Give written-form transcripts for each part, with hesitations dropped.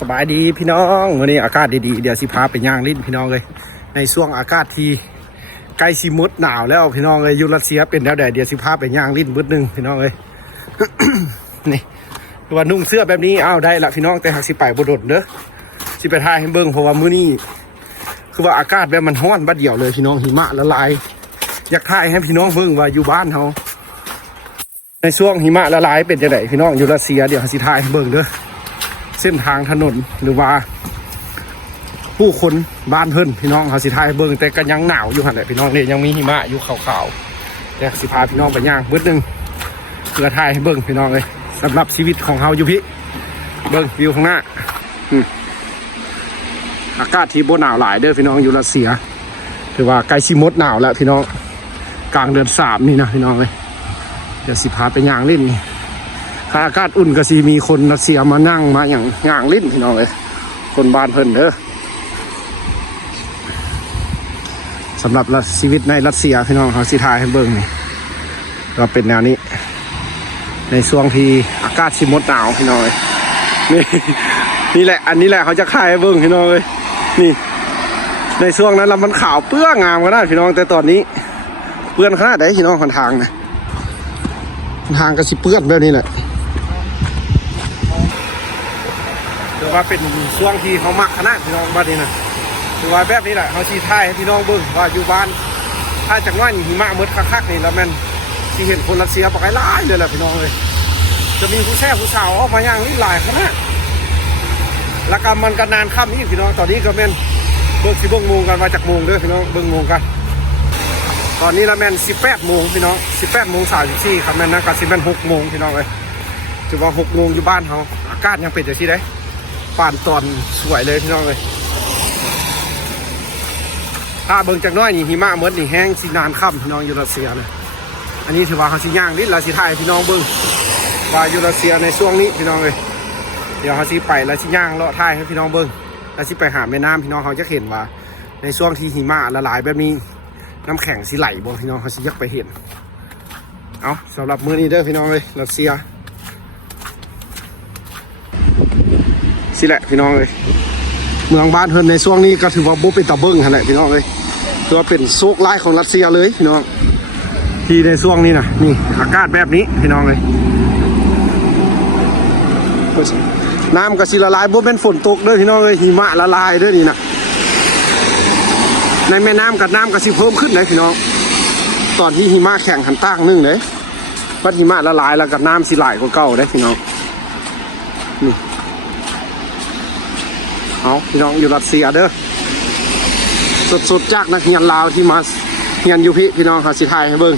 สบายดีพี่น้องวันนี้อากาศดีๆเดี๋ยวสิพาไปย่างลิ้นพี่น้องเลยในช่วงอากาศที่ใกล้สิมุดหนาวแล้วพี่น้องเลยยุโรเซียเป็นแล้วเดี๋ยวสิพาไปย่างลิ้นบึดนึงพี่น้องเลย นี่ว่านุ่งเสื้อแบบนี้ได้ละพี่น้องแต่หากสิไปบ่ดดเด้อสิไปถ่ายให้เบิ่งเพราะว่ามื้อนี้คือว่าอากาศแบบมันร้อนบัดเดียวเลยพี่น้องหิมะละลายอยากถ่ายให้พี่น้องเบิ่งว่าอยู่บ้านเฮาในช่วงหิมะละลายเป็นจังได๋พี่น้องอยู่รัสเซียเดี๋ยวสิถ่ายให้เบิ่งเด้อเส้นทางถนนหรือว่าผู้คนบ้านเพิ่นพี่น้องเขาสิถ่ายให้เบิ่งแต่ก็ยังหนาวอยู่หั่นแหละพี่น้องนี่ยังมีหิมะอยู่ขาวๆแต่สิพาพี่น้องไปย่างเบิดนึงเพื่อถ่ายให้เบิ่งพี่น้องเลยสำหรับชีวิตของเฮาอยู่พี่เบิ่งวิวข้างหน้าอากาศที่บ่หนาวหลายเด้อพี่น้องอยู่รัสเซียถือว่าใกล้สิหมดหนาวแล้วพี่น้องกลางเดือน3นี่นะพี่น้องเลยเดี๋ยวสิพาไปย่างเล่นนี่ถ้าอากาศอุ่นก็สิมีคนรัสเซียมานั่งมาอย่างย่างเล่นพี่น้องเลยคนบ้านเพิ่นเด้อสำหรับชีวิตในรัสเซียพี่น้องเขาสิถ่ายให้เบิ่งนี่ก็เป็นแนวนี้ในช่วงที่อากาศสิหมดหนาวพี่น้องเลยนี่แหละอันนี้แหละเขาจะถ่ายให้เบิ่งพี่น้องเลยนี่ในช่วงนั้นมันขาวเปื้องามขนาดพี่น้องแต่ตอนนี้เปื้อนขนาดไหนพี่น้องคนทางนะทางก็สิเปื้อนแบบนี้แหละถือว่าเป็นช่วงที่เขามักขนาดพี่น้องบ้านนี้นะถือว่าแบบนี้แหละเขาชี้ท้ายให้พี่น้องเบิ่งว่าอยู่บ้านถ้าจากน้อยหิมะมืดคักๆนี่แล้วมันที่เห็นคนรัสเซียปากไอ้หลายเลยแหละพี่น้องเลยจะมีผู้แช่ผู้สาวออกมาอย่างนี้หลายขนาดแล้วก็มันก็นานค่ำนี่พี่น้องตอนนี้ก็เป็นเบิ่งสิเบิ่งโมงกันมาจากโมงเด้อพี่น้องเบิ่งโมงกันตอนนี้ละแม่น18 โมงพี่น้อง18 โมง34ครับแม่นนะกับ6 โมงพี่น้องเลยถือว่า6 โมงอยู่บ้านเขาอากาศยังเป็นอย่างที่ได้ป่านตอนสวยเลยพี่น้องเลยถ้าเบิ่งจากน้อยนี่หิมะมืดนี่แห้งสินานค่ำพี่น้องอยู่รัสเซียนะอันนี้ถือว่าเขาสิย่างนิดละสิถ่ายพี่น้องเบิ่งว่าอยู่รัสเซียในช่วงนี้พี่น้องเลยเดี๋ยวเขาสิไปแล้วสิย่างเลาะถ่ายให้พี่น้องเบิ่งแล้วสิไปหาแม่น้ำพี่น้องเขาจะเห็นว่าในช่วงที่หิมะละลายแบบนี้น้ำแข็งสิไหลบ่พี่น้องเขาสิอยากไปเห็นเอาสำหรับมื้อนี้เด้อพี่น้องเลยรัสเซียสิแหละพี่น้องเลยเมืองบ้านเพิ่นในช่วงนี้ก็ถือว่าบ่เป็นตะเบิ่งหั่นแหละพี่น้องเลยถือว่าเป็นโชคร้ายของรัสเซียเลยพี่น้องที่ในช่วงนี้นะนี่อากาศแบบนี้พี่น้องเลยน้ำก็สิละลายบ่เป็นฝนตกเด้อพี่น้องเลยหิมะละลายเด้อนี่นะในแม่น้ำกับน้ำก็สิเพิ่มขึ้นเลยพี่น้องตอนที่หิมะแข็งขันตั้งนึงเลยพัดหิมะละลายแล้วกับน้ำสิไหลกว่าเก่าได้พี่น้องนี่เอาพี่น้องอยู่รัสเซียเด้อสดจากนักเรียนลาวที่มาเรียนอยู่พี่น้องหาสิทายให้เบิ่ง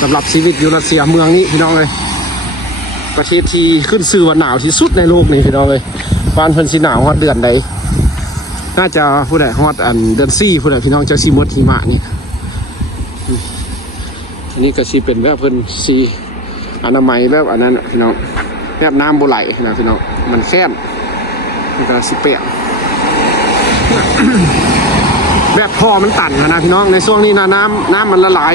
สำหรับชีวิตอยู่รัสเซียเมืองนี้พี่น้องเลยประเทศที่ขึ้นชื่อว่าหนาวที่สุดในโลกนี่พี่น้องเลยบ้านเพิ่นสิหนาวฮอดเดือนใดน่าจะผู้ใดฮอดเดือน4ผู้ใดพี่น้องจะสิหมดหิมะนี่อันนี้ก็สิเป็นแบบเพิ่นสิอนามัยแบบอันนั้นพี่น้องแบบน้ำบ่ไหลนะพี่น้องมันแคบมันก็สิเปียกแบบท่อมันตันนะพี่น้องในช่วงนี้นะน้ำมันละลาย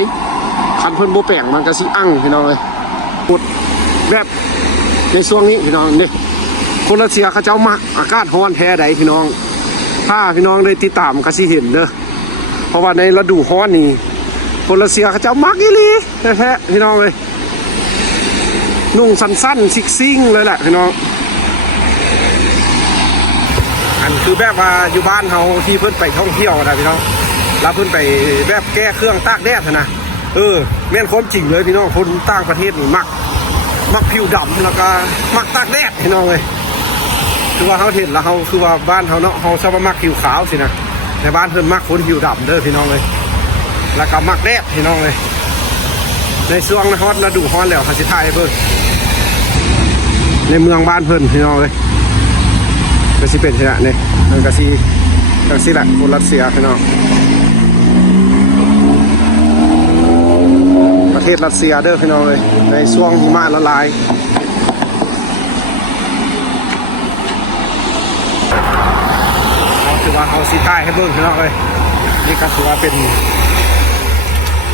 คันเพิ่นบ่แป้งมันก็สิอั่งพี่น้องเลยปุดแบบในช่วงนี้พี่น้องนี่คนรัสเซียเขาเจ้ามาอากาศร้อนแท้ใดพี่น้องถ้าพี่น้องได้ติดตามก็สิเห็นเด้อเพราะว่าในฤดูร้อนนี่คนรัสเซียเขาเจ้ามักอีหลีแท้ๆพี่น้องเลยนุ่งสั้นๆซิ่งๆเลยแหละพี่น้องอันคือแบบว่าอยู่บ้านเขาที่เพิ่นไปท่องเที่ยวนะพี่น้องแล้วเพิ่นไปแบบแก้เครื่องตากแดดนะแม่นความจริงเลยพี่น้องคนต่างประเทศนี่มักผิวดำแล้วก็มักตากแดดพี่น้องเลยคือว่าเขาเห็นแล้วเขาคือว่าบ้านเขาเนาะเขาชอบมักผิวขาวสินะในบ้านเพิ่นมักคนผิวดำเด้อพี่น้องเลยแล้วก็มักแดดพี่น้องเลยในช่วงฮอตฤดูร้อนแล้วเขาสิถ่ายเบิ่งในเมืองบ้านเพิ่นพี่น้องเลยก็สิเป็นขนาดนี้มันก็สิแหละคนรัสเซียพี่น้องประเทศรัสเซียเด้อพี่น้องเลยในช่วงหิมะละลายถือว่าเอาสิท้ายให้เบิ่งพี่น้องเลยนี่ก็ถือว่าเป็น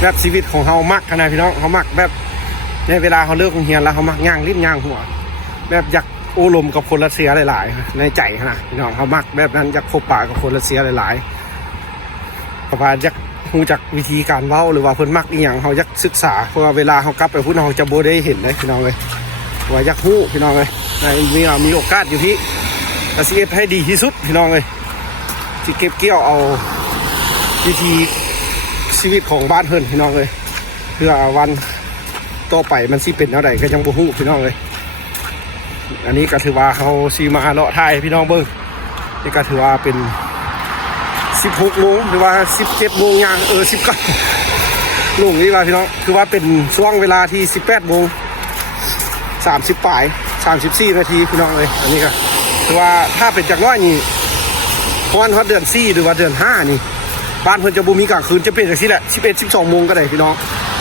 แบบชีวิตของเฮามักขนาดพี่น้องเขามักแบบในเวลาเขาเลิกโรงเรียนแล้วเขามักย่างลิ้นย่างหัวแบบอยาก โอ้ลมกับคนรัสเซียหลายๆในใจนะพี่น้องเขามักแบบนั้นอยากพบปะกับคนรัสเซียหลายๆเพราะว่าอยากรู้จักวิธีการเว้าหรือว่าเพิ่นมักอีหยังเขาอยากศึกษาเพราะว่าเวลาเขากลับไปพูดเขาจะบ่ได้เห็นเลยพี่น้องเลยว่าอยากรู้พี่น้องเลยมีโอกาสอยู่ที่กสิเอ็ดให้ดีที่สุดพี่น้องเลยที่เก็บเกี่ยวเอาวิธีชีวิตของบ้านเพิ่นพี่น้องเลยเพื่อวันต่อไปมันสิเป็นเท่าใดก็ยังบ่ฮู้พี่น้องเลยอันนี้ก็ถือว่าเขาซีมาเลาะไทยพี่น้องเบิ้งนี่ก็ถือว่าเป็น16 โมงหรือว่า17 โมงย่าง19ลุงนี่ว่าพี่น้องคือว่าเป็นช่วงเวลาที่18 โมง30 ปลาย34 นาทีพี่น้องเลยอันนี้ก็คือว่าถ้าเป็นจากน้อยนี่เพราะว่าเดือน4หรือว่าเดือน5นี่บ้านเพิ่นจะบ่มีกลางคืนจะเป็นจังซี่แหละ11 12 โมงก็ได้พี่น้อง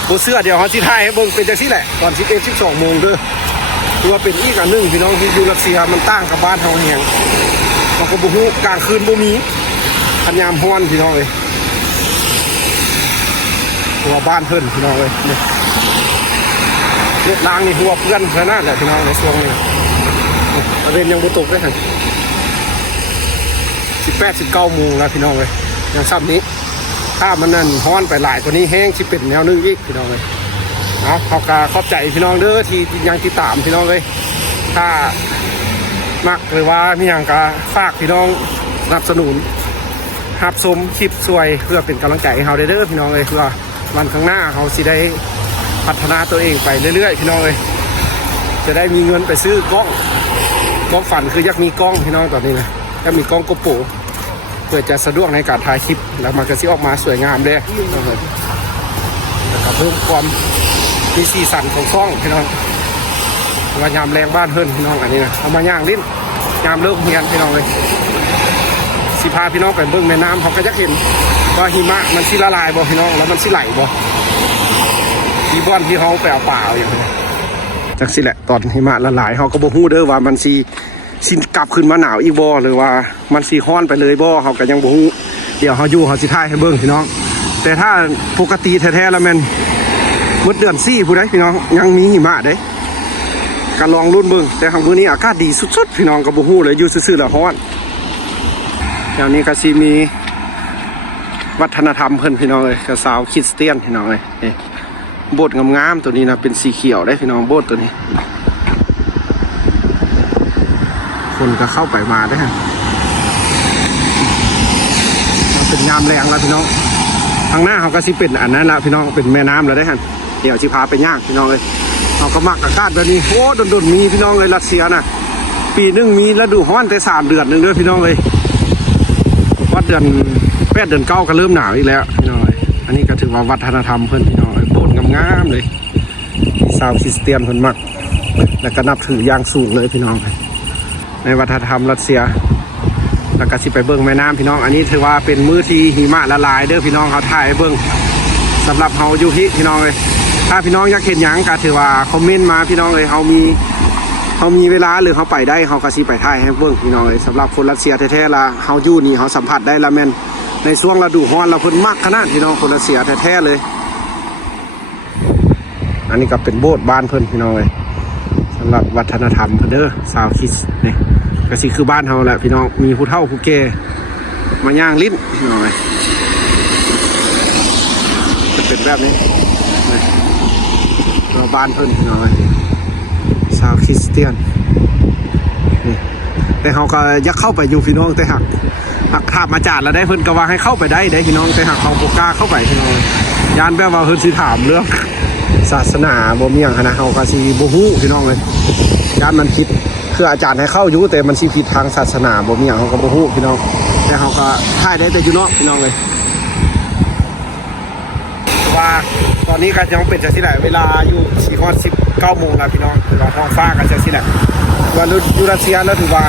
บ่เชื่อเดี๋ยวเฮาสิถ่ายให้เบิ่งเป็นจังซี่แหละตอน11 12 โมงเด้อคือว่าเป็นอีกอันหนึ่งพี่น้องที่อยู่รัสเซียมันต่างกับบ้านเฮาแหงเราก็บ่ฮู้กลางคืนบ่มีพันยามฮ้อนพี่น้องเลยหัวบ้านเพิ่นพี่น้องเลยนี่รถล้างนี่หัวเพื่อนขนาดแหละพี่น้องในช่วงนี้ประเด็นยังบ่ตกเลยฮะ18 19 โมงแล้วพี่น้องเลยยังซ้ำนี้ถ้ามันนั่นฮ้อนไปหลายกว่านี้แห้งสิเป็นแนวนึงอีกพี่น้องเลยเอาขอบใจพี่น้องเด้อที่ยังติดตามพี่น้องเลยถ้ามักหรือว่ามีอย่างก็ฝากพี่น้องสนับสนุนหับชมคลิปสวยเพื่อเป็นกำลังใจให้เราเด้อพี่น้องเลยเพื่อวันข้างหน้าเขาสิได้พัฒนาตัวเองไปเรื่อยๆพี่น้องเลยจะได้มีเงินไปซื้อกล้องฝันคืออยากมีกล้องพี่น้องตอนนี้นะอยากมีกล้องโกโปรเพื่อจะสะดวกในการถ่ายคลิปแล้วมันก็สิออกมาสวยงามเลยนะครับเพิ่มความมีสีสันของช่องพี่น้องว่ายามแรงบ้านเพิ่นพี่น้องอันนี้นะเอามาย่างลิ้นยามเลิกเรียนพี่น้องเลยสิพาพี่น้องไปเบิ่งแม่น้ำเขาก็จะเห็นว่าหิมะมันสิละลายบ่พี่น้องแล้วมันสิไหลบ่ที่บ้านที่เขาไปเอาป่าอย่างนี้จักสิแหละตอนหิมะละลายเขาก็บ่ฮู้เด้อว่ามันสิกลับขึ้นมาหนาวอีกบ่หรือว่ามันสิฮ้อนไปเลยบ่เขาก็ยังบ่ฮู้เดี๋ยวเขาอยู่เขาสิถ่ายให้เบิ่งพี่น้องแต่ถ้าปกติแท้ๆแล้วแม่นมื้อเดือน4ผู้ใดพี่น้องยังมีหิมะเด้ก็ลองรุ่นเบิ่งแต่ของมื้อนี้อากาศดีสุดๆพี่น้องก็บ่ฮู้เลยอยู่ซื่อๆแล้วร้อนแถวนี้ก็สิมีวัฒนธรรมเพิ่นพี่น้องเลยก็สาวคริสเตียนพี่น้องเลยนี่โบสถ์งามๆตัวนี้นะเป็นสีเขียวได้พี่น้องโบสถ์ตัวนี้คนก็เข้าไปมาได้ฮะเป็นยามแรงแล้วพี่น้องทางหน้าเขาก็สิเป็นอันนั้นละพี่น้องเป็นแม่น้ำแล้วได้ฮะเดี๋ยวสิพาไปย่างพี่น้องเลยเขาก็มักอากาศแบบนี้โอ้ดนมีพี่น้องเลยรัสเซียนะปีนึงมีฤดูร้อนแต่3 เดือนนึงด้วยพี่น้องเลยวัดเดือน8 เดือน 9ก็เริ่มหนาวอีกแล้วพี่น้องเลยอันนี้ก็ถือว่าวัฒนธรรมเพิ่นพี่น้องเลยโบสถ์งามๆเลยชาวคริสเตียนเพิ่นมักและก็นับถืออย่างสูงเลยพี่น้องในวัฒนธรรมรัสเซียแล้วก็สิไปเบิ่งแม่น้ำพี่น้องอันนี้ถือว่าเป็นมื้อที่หิมะละลายเด้อพี่น้องเขาถ่ายเบิ่งสำหรับเฮาอยู่พี่น้องเลยถ้าพี่น้องอยากเห็นหยังก็ถือว่าคอมเมนต์มาพี่น้องเลยเฮามีเวลาหรือเฮาไปได้เฮาก็สิไปถ่ายให้เบิ่งพี่น้องเลยสำหรับคนรัสเซียแท้ๆล่ะเฮาอยู่นี่เฮาสัมผัสได้ละแม่นในช่วงฤดูร้อนเราเพิ่นมักขนาดพี่น้องคนรัสเซียแท้ๆเลยอันนี้ก็เป็นโบสถ์บ้านเพิ่นพี่น้องเลยสำหรับวัฒนธรรมเพิ่นเด้อชาวคริสต์นี่ก็สิคือบ้านเฮาแหละพี่น้องมีผู้เฒ่าผู้แก่มาย่างลิ้นพี่น้องเลยจะเป็นแบบนี้เราบ้านเพิ่นพี่น้องเลยชาวคริสเตียนนี่แต่เขาก็อยากเข้าไปอยู่พี่น้องแต่หักถามอาจารย์แล้วได้เพิ่นก็ว่าให้เข้าไปได้พี่น้องแต่หักเขาบ่กล้าเข้าไปพี่น้องยานแบบว่าเพิ่นสิถามเรื่องศาสนาบ่มีหยังนะเฮาก็สิบ่ฮู้พี่น้องเลยยานมันผิดคืออาจารย์ให้เข้าอยู่แต่มันสิผิดทางศาสนาบ่มีหยังเฮาก็บ่ฮู้พี่น้องแต่เฮาก็ถ่ายได้แต่อยู่เนาะพี่น้องเลยว่าตอนนี้ก็ยังเป็นจังซี่แหละเวลาอยู่19 โมงแล้วพี่น้องคือว่าท้องฟ้าก็จังซี่แหละว่าอยู่รัสเซียแล้วถือว่า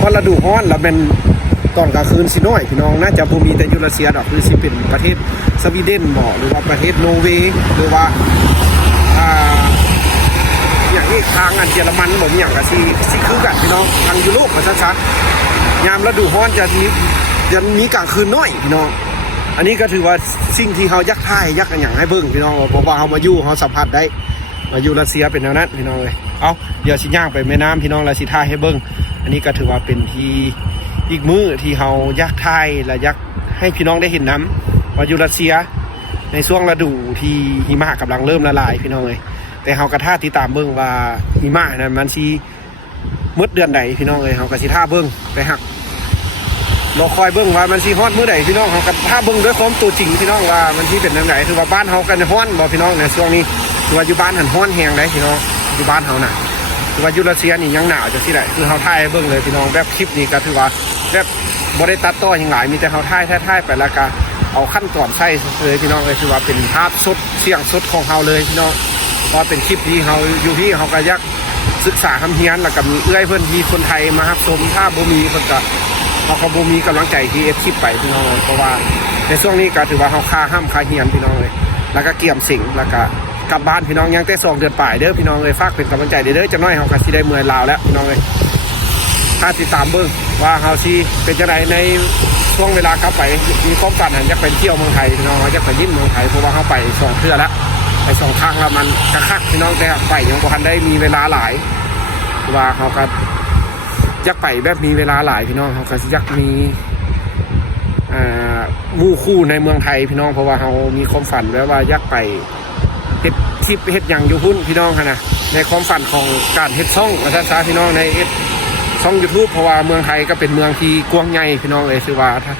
พอฤดูร้อนแล้วเป็นตอนกลางคืนสิน้อยพี่น้องน่าจะบ่มีแต่อยู่รัสเซียดอกคือสิเป็นประเทศสวีเดนบ่หรือว่าประเทศนอร์เวย์หรือว่าอย่างนี้ทางอันเยอรมันบ่มีหยังก็สิคือกันพี่น้องทางยุโรปก็ชัดๆยามฤดูร้อนจะมีกลางคืนน้อยพี่น้องอันนี้ก็ถือว่าสิ่งที่เฮาอยากอย่างให้เบิ่งพี่น้องเพราะว่าเฮามาอยู่เฮาสัมผัสได้มาอยู่รัสเซียเป็นแนวนั้นพี่น้องเลย เอาเดี๋ยวสิย่างไปแม่น้ำพี่น้องแล้วสิถ่ายให้เบิ่งอันนี้ก็ถือว่าเป็นที่อีกมื้อที่เฮาอยากถ่ายและอยากให้พี่น้องได้เห็นน้ำว่าอยู่รัสเซียในช่วงฤดูที่หิมะกำลังเริ่มละลายพี่น้องเลยแต่เฮาก็ท่าติดตามเบิ่งว่าหิมะนั้นมันสิมืดเดือนใดพี่น้องเลยเฮาก็สิท่าเบิ่งไปหักรอคอยเบิ่งว่ามันสิฮอดมื้อใดพี่น้องเฮาก็ท่าเบิ่งด้วยความตัวจริงพี่น้องว่ามันสิเป็นจังไดคือว่าบ้านเฮากันฮ้อนบ่พี่น้องในช่วงนี้คือว่าอยู่บ้านหันฮ้อนแฮงได้พี่น้องอยู่บ้านเฮาน่ะคือว่าอยู่รัสเซียนี่ยังหนาวจังซี่ได้คือเฮาถ่ายให้เบิ่งเลยพี่น้องแบบคลิปนี้ก็ถือว่าแบบบ่ได้ตัดต่อหยังหลายมีแต่เฮาถ่ายไปแล้วก็เอาขั้นตอนใส่เลยพี่น้องเลยถือว่าเป็นภาพสดเสียงสดของเฮาเลยพี่น้องเพราะเป็นคลิปที่เฮาอยู่ที่เฮาก็อยากศึกษาคำเฮียนแล้วก็มีเอื้อยเพิ่นที่คนไทยมารับชมถ้าบ่มีเพิ่นก็เฮาก็บ่มีกำลังใจที่เอฟคลิปไปพี่น้องเลยเพราะว่าในช่วงนี้ก็ถือว่าเฮาค่าห้ามค่าเฮียนพี่น้องเลยแล้วก็เกี่ยมสิ่งแล้วก็กลับบ้านพี่น้องยังแต่2 เดือนปลายเด้อพี่น้องเลยฝากเป็นกำลังใจเด้อจักหน่อยเฮาก็สิได้เมื่อยลาวแล้วพี่น้องเลยถ้าติดตามเบิ่งว่าเฮาสิเป็นจังไดในช่วงเวลากลับไปมีความฝันอยากไปเที่ยวเมืองไทยพี่น้องอยากไปยิ้มเมืองไทยเพราะว่าเฮาไป2 เทื่อแล้วไป2 ครั้งแล้วมันกระคักพี่น้องแต่ไปยังบ่ทันได้มีเวลาหลายว่าเฮาก็อยากไปแบบมีเวลาหลายพี่น้องเฮาก็อยากมีหมู่คู่ในเมืองไทยพี่น้องเพราะว่าเฮามีความฝันไว้ว่าอยากไปเฮ็ดทิปเฮ็ดหยังอยู่พุ่นพี่น้องค่ะนะในความฝันของการเฮ็ดช่องอาจารย์พี่น้องในเฮ็ดช่อง YouTube เพราะว่าเมืองไทยก็เป็นเมืองที่กว้างใหญ่พี่น้องเลยคือว่าถ้า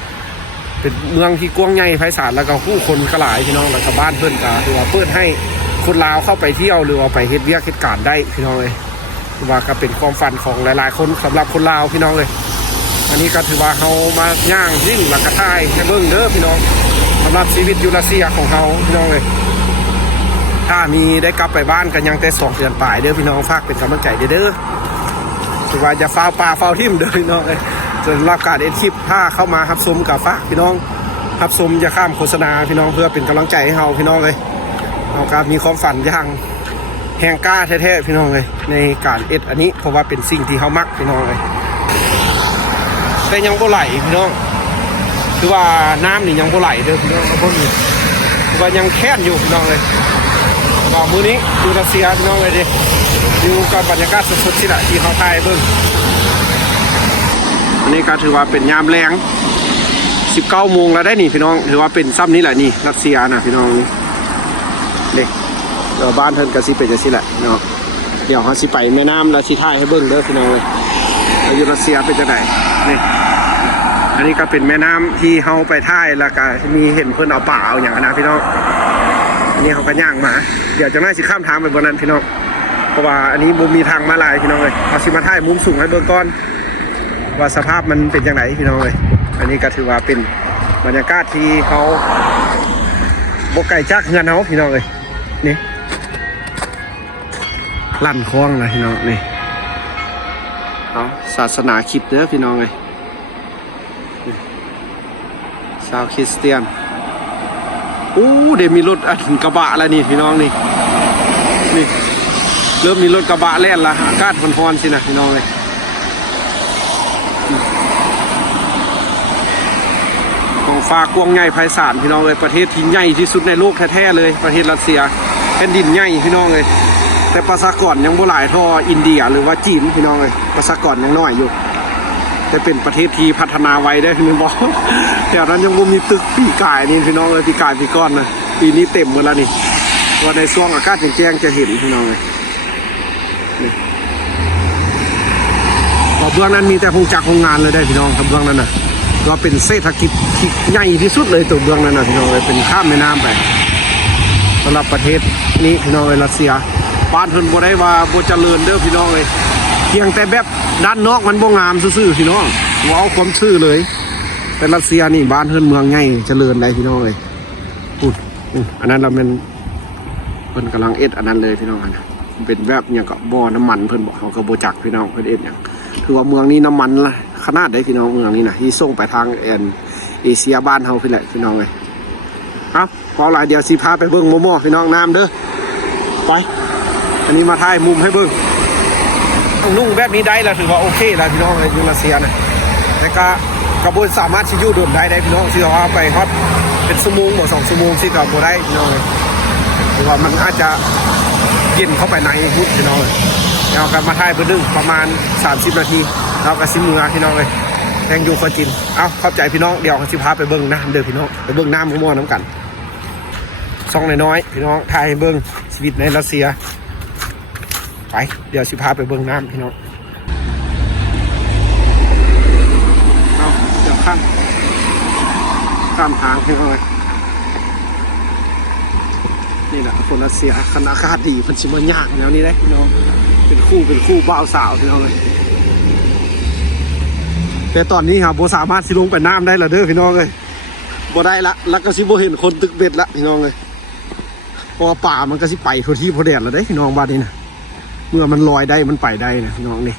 เป็นเมืองที่กว้างใหญ่ไพศาลแล้วก็ผู้คนก็หลายพี่น้องแล้วก็บ้านเพิ่นก็คือว่าเปิดให้คนลาวเข้าไปเที่ยวหรือว่าไปเฮ็ดเวียกเฮ็ดการได้พี่น้องเลยคือว่าก็เป็นความฝันของหลายๆคนสำหรับคนลาวพี่น้องเลยอันนี้ก็ถือว่าเฮามาย่างยิ่งแล้วก็ถ่ายให้เบิ่งเด้อพี่น้องสำหรับชีวิตอยู่รัสเซียของเฮาพี่น้องเลยถ้ามีได้กลับไปบ้านกันยังแต่2 เดือนปลายเด้อพี่น้องฝากเป็นกำลังใจเด้อถือว่าจะฟ้าป่าฟ้าทิ่มเด้อพี่น้องเลยสำหรับการเอ็ดคลิปถ้าเข้ามารับชมกับฝากพี่น้องรับชมอย่าข้ามโฆษณาพี่น้องเพื่อเป็นกำลังใจให้เฮาพี่น้องเลยเฮาก็มีความฝันอย่างแห่งกล้าแท้ๆพี่น้องเลยในการเอ็ดอันนี้เพราะว่าเป็นสิ่งที่เฮามักพี่น้องเลยแต่ยังบ่ไหลพี่น้องคือว่าน้ำนี่ยังบ่ไหลเด้อพี่น้องบ่มีคือว่ายังแค้นอยู่พี่น้องเลยก็มื้อนี้อยู่รัสเซียพี่น้องเลยดิอยู่กับบรรยากาศสดๆที่ละที่เขาถ่ายเบิ่งอันนี้ก็ถือว่าเป็นยามแรง19 โมงแล้วได้นี่พี่น้องถือว่าเป็นซ้ำนี้แหละนี่รัสเซียนะพี่น้องเด็กเดี๋ยวบ้านเพิ่นก็สิเป็นจังซี่แหละเนาะเดี๋ยวเฮาสิไปแม่น้ำแล้วสิถ่ายให้เบิ่งเด้อพี่น้องเลยอยู่รัสเซียเป็นจังไดนี่อันนี้ก็เป็นแม่น้ำที่เฮาไปถ่ายแล้วก็มีเห็นเพิ่นเอาป่าเอาหยังนะพี่น้องอันนี้เขาก็ย่างมาเดี๋ยวจะน่าสิข้ามทางไปบนนั้นพี่น้องเพราะว่าอันนี้มุมมีทางมาลายพี่น้องเลยเอาสิมาถ่ายมุมสูงให้เบื้องต้นว่าสภาพมันเป็นอย่างไรพี่น้องเลยอันนี้ก็ถือว่าเป็นบรรยากาศที่เขาบกไก่จักเงินเขาพี่น้องเลยนี่ลั่นคล้องนะพี่น้องนี่เอาศาสนาคริสต์เด้อพี่น้องเลยชาวคริสเตียนเดี๋ยวมีรถกระบะแล้วนี่พี่น้องนี่เริ่มมีรถกระบะแล่นละอากาศร้อนๆสินะพี่น้องเลยของฟ้ากว้างใหญ่ไพศาลพี่น้องเลยประเทศที่ใหญ่ที่สุดในโลกแท้ๆเลยประเทศรัสเซียแผ่นดินใหญ่พี่น้องเลยแต่ประชากรยังบ่หลายเท่าอินเดียหรือว่าจีนพี่น้องเลยประชากรยังน้อยอยู่แต่เป็นประเทศที่พัฒนาไวได้พี่น้องบอกแถวนั้นยังบ่มีตึกปีกายนี่พี่น้องเลยปีกายปีก้อนนะปีนี้เต็มหมดแล้วนี่ว่าในช่วงอากาศแจ้งจะเห็นพี่น้องเลยเบื้องนั้นมีแต่โรงจักรโรงงานเลยได้พี่น้องครับเบื้องนั้นนะก็เป็นเศรษฐกิจที่ใหญ่ที่สุดเลยตัวเบื้องนั้นนะพี่น้องเลยเป็นข้ามแม่น้ำไปสำหรับประเทศนี้พี่น้องเลยรัสเซียบ้านเพิ่นบ่ได้ว่าบ่เจริญเด้อพี่น้องเลยเพียงแต่แบบด้านนอกมันบ่งามซื่อๆพี่น้องว้าวความซื่อเลยแต่รัสเซียนี่บ้านเพิ่นเมืองใหญ่เจริญได้พี่น้องเลยอันนั้นเราเป็นเพิ่นกำลังเอ็ดอันนั้นเลยพี่น้องนะเป็นแบบอย่างกับบ่อน้ำมันเพิ่นบอกเขาก็บ่จักพี่น้องเพิ่นเอ็ดอย่างคือว่าเมืองนี้น้ำมันละขนาดได้พี่น้องเมืองนี้นะที่ส่งไปทางเอเชียบ้านเฮาพี่แหละพี่น้องเลยครับพอหลายเดี๋ยวสิพาไปเบิ่งโมโม่พี่น้องน้ำเด้อไปอันนี้มาถ่ายมุมให้เบิ่งนุ่งแบบนี้ได้แล้วถือว่าโอเคแล้วพี่น้องเลยอยู่รัสเซียนะแต่ก็กระบวนสามารถที่อยู่โดนได้พี่น้องที่เราไปฮอตเป็นชั่วโมงหรือ2 ชั่วโมงที่กับบ่ได้พี่น้องเลยถือว่ามันอาจจะเย็นเข้าไปในพุทธพี่น้องเลย เรากลับมาถ่ายเบอร์หนึ่งประมาณ30 นาทีเราก็ซิมือพี่น้องเลยแรงอยู่คนจินเอาเข้าใจพี่น้องเดี๋ยวสิพาไปเบิ้งน้ำเด้อพี่น้องไปเบิ้งน้ำมั่วๆน้ำกันช่องน้อยๆพี่น้องถ่ายให้เบิ้งชีวิตในรัสเซียไปเดี๋ยวสิพาไปเบิ้งน้ำพี่น้องเอาเดี๋ยวข้ามทางพี่น้องเลยนี่แหละคนรัสเซียคณะอากาศดีมันชิมายากแล้วนี่เลยพี่น้องเป็นคู่บ่าวสาวพี่น้องเลยแต่ตอนนี้ครับโบสามารถสิลงไปน้ำได้ละเด้อพี่น้องเลยโบได้ละแล้วก็สิโบเห็นคนตึกเบ็ดละพี่น้องเลยเพราะป่ามันก็สิไปทั่วที่พอแดดละเด้พี่น้องบ้านนี้นะเมื่อมันลอยได้มันไปได้นะพี่น้องนี่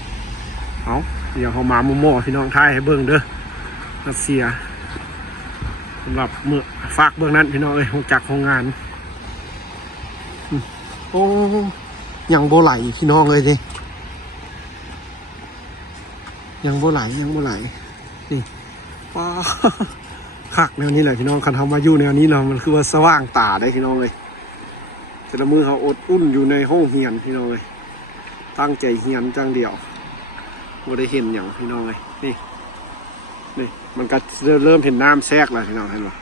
เอาเดี๋ยวเขามาโม่พี่น้องท้ายให้เบิ้งเด้อรัสเซียสำหรับเมื่อฝากเบื้องนั้นพี่น้องเลยหงจากโรงงานโอ้ยังโบไหลพี่น้องเลยดิยังโบไหลนี่ป้าคักแนวนี้แหละพี่น้องคันทำมาอยู่แนวนี้เรามันคือว่าสว่างตาได้พี่น้องเลยแต่ละมือเขาอดอุ่นอยู่ในห้องเฮียนพี่น้องเลยตั้งใจเฮียนจังเดียวโบได้เห็นอย่างพี่น้องเลยนี่มันก็เริ่มเห็นน้ำแทรกแล้วพี่น้องเห็นปะ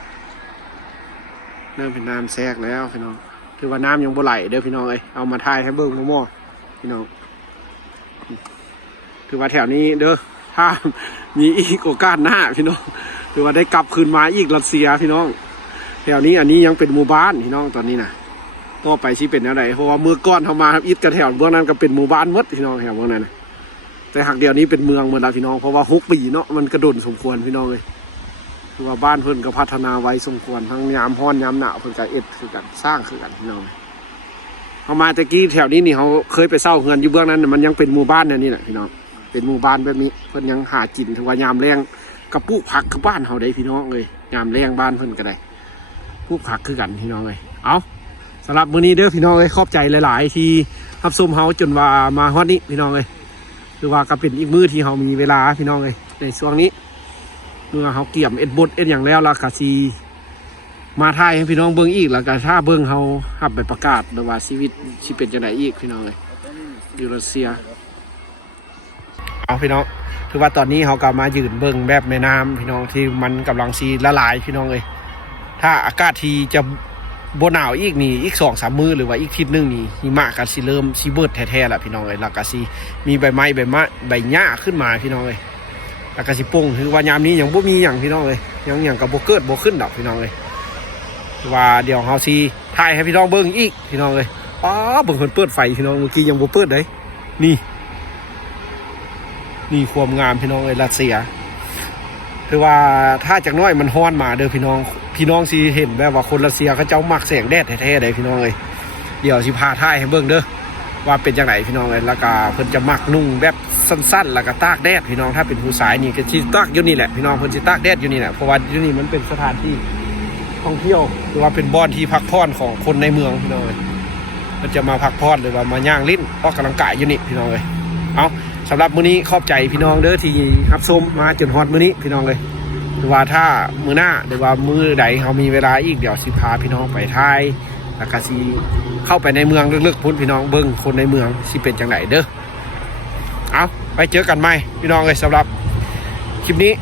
เริ่มเห็นน้ำแทรกแล้วพี่น้องคือว่าน้ำยังบ่ไหลเด้อพี่น้องเอ้ยเอามาทายให้เบิ่งมั่วๆพี่น้องคือว่าแถวนี้เด้อถ้ามีอีกโอกาสหน้าพี่น้องคือว่าได้กลับคืนมาอีกรัสเซียพี่น้องแถวนี้อันนี้ยังเป็นหมู่บ้านพี่น้องตอนนี้นะต่อไปที่เป็นอะไรเพราะว่าเมื่อก่อนเขามาอิดกันแถวเบื้องนั้นก็เป็นหมู่บ้านหมดพี่น้องแถวเบื้องนั้นแต่หากเดี๋ยวนี้เป็นเมืองหมดแล้วพี่น้องเพราะว่า6 ปีเนาะมันกระโดดสมควรพี่น้องเลยคือว่าบ้านเพิ่นก็พัฒนาไว้สมควรทั้งยามร้อนยามหนาวเพิ่นก็เอ็ดคือกันสร้างคือกันพี่น้องเขามาตะกี้แถวนี้นี่เขาเคยไปเช่าเงินอยู่เบื้องนั้นมันยังเป็นหมู่บ้านนี่แหละพี่น้องเป็นหมู่บ้านแบบนี้เพิ่นยังหากินถือว่ายามแรงกับปลูกผักคือบ้านเขาได้พี่น้องเลยยามแรงบ้านเพิ่นก็ได้ปลูกผักคือกันพี่น้องเลยเอาสำหรับมื้อนี้เด้อพี่น้องเลยขอบใจหลายๆที่รับชมเขาจนว่ามาฮอดนี้พี่น้องเลยคือว่าก็เป็นอีกมื้อที่เขามีเวลาพี่น้องเลยในช่วงนี้เมื่อเขาเกี่ยมเอ็ดบดเอ็ดอย่างแล้วล่ะก็สิมาถ่ายให้พี่น้องเบิ่งอีกแล้วก็ถ้าเบิ่งเขาหับไปประกาศว่าชีวิตสิเป็นจังไดอีกพี่น้องเลยอยู่รัสเซียเอาพี่น้องคือว่าตอนนี้เขากลับมายืนเบิ่งแบบแม่น้ำพี่น้องที่มันกำลังซีละลายพี่น้องเลยถ้าอากาศที่จะบนหนาวอีกนี่อีก2-3 มื้อหรือว่าอีกทิศนึงนี่หิมะกันสิเริ่มสิเบิดแท้ๆแหละพี่น้องเลยแล้วก็สิมีใบไม้ใบหญ้าขึ้นมาพี่น้องเลยแล้วก็สิป่งคือว่ายามนี้ยังบ่มีอย่างพี่น้องเลยยังกับบ่เกิดบ่ขึ้นดอกพี่น้องเลยว่าเดี๋ยวเฮาสิถ่ายให้พี่น้องเบิ่งอีกพี่น้องเลยอ๋อเบิ่งเพิ่นเปิดไฟพี่น้องเมื่อกี้ยังบ่เปิดเลยนี่ความงามพี่น้องเลยรัสเซียคือว่าถ้าจากน้อยมันฮ้อนมาเด้อพี่น้องสิเห็นแบบว่าคนรัสเซียเขาเจ้ามักแสงแดดแท้ๆเลยพี่น้องเลยเดี๋ยวสิพาถ่ายให้เบิ่งเด้อว่าเป็นจังไดพี่น้องเลยแล้วก็เพิ่นจะมักนุ่งแบบสั้นๆแล้วก็ตากแดดพี่น้องถ้าเป็นผู้ชายนี่ก็สิตากอยู่นี่แหละพี่น้องเพิ่นสิตากแดดอยู่นี่แหละเพราะว่าอยู่นี่มันเป็นสถานที่ท่องเที่ยวหรือว่าเป็นบ่อนที่พักผ่อนของคนในเมืองพี่น้องเลยมันจะมาพักผ่อนหรือว่ามาย่างลิ้นออกกำลังกายอยู่นี่พี่น้องเลยเอาสำหรับมื้อนี้ขอบใจพี่น้องเด้อที่รับชมมาจนฮอดมื้อนี้พี่น้องเลยหรือว่าถ้ามื้อหน้าหรือว่ามื้อใดเขามีเวลาอีกเดี๋ยวสิพาพี่น้องไปถ่ายแล้วก็สิเข้าไปในเมืองลึกๆพุ่นพี่น้องเบิ่งคนในเมืองสิเป็นจังไดเด้อเอาไปเจอกันใหม่พี่น้องเลยสำหรับคลิปนี้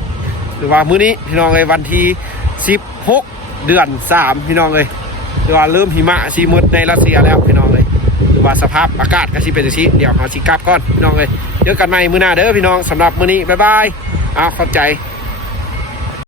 หรือว่ามื้อนี้พี่น้องเลยวันที่16 เดือน 3พี่น้องเลยหรือว่าเริ่มหิมะสิมืดในรัสเซียแล้วพี่น้องเลยหรือว่าสภาพอากาศก็สิเป็นจังซี่เดี๋ยวเฮาสิกลับก่อนพี่น้องเลยเจอกันใหม่มื้อหน้าเด้อพี่น้องสำหรับมื้อนี้บ๊ายบายเอาขอบใจ